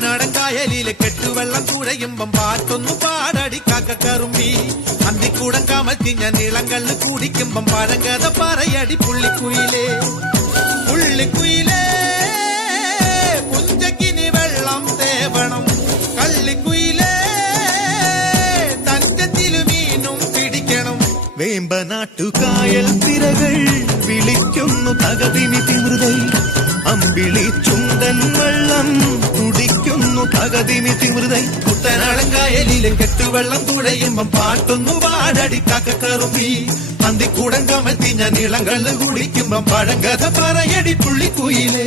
കുട്ടനാടൻ കായലിലെ കെട്ടുവെള്ളം കുഴയുമ്പം പാട്ടൊന്നു പാടടി കാക്കക്കറുമ്പി അന്തിക്കൂടം കമത്തി ഞാൻ ഇളങ്കള്ള് കുടിക്കുമ്പം പഴങ്കഥ പറയടി പുള്ളിക്കുയിലേ പുള്ളിക്കുയിലേ പുഞ്ചക്കിനി വെള്ളം തേവണം കള്ളിക്കുയിലേ തഞ്ചത്തില് മീനും പിടിക്കണം വേമ്പനാട്ടുകായൽ തിരകൾ വിളിക്കുന്നു തകതിമി തിമൃതൈ അമ്പിളി ചുണ്ടൻ വെള്ളം തുടിക്കുന്നു തകതിമി തിമൃതൈ കുട്ടനാടൻ കായലിലും കെട്ടുവെള്ളം തുഴയുമ്പം പാട്ടൊന്നു പാടടി കാക്കക്കറുമ്പി അന്തിക്കൂടം കമത്തി ഞാൻ ഇളങ്കള്ള് കുടിക്കുമ്പം പഴങ്കഥ പറയടി പുള്ളിക്കുയിലേ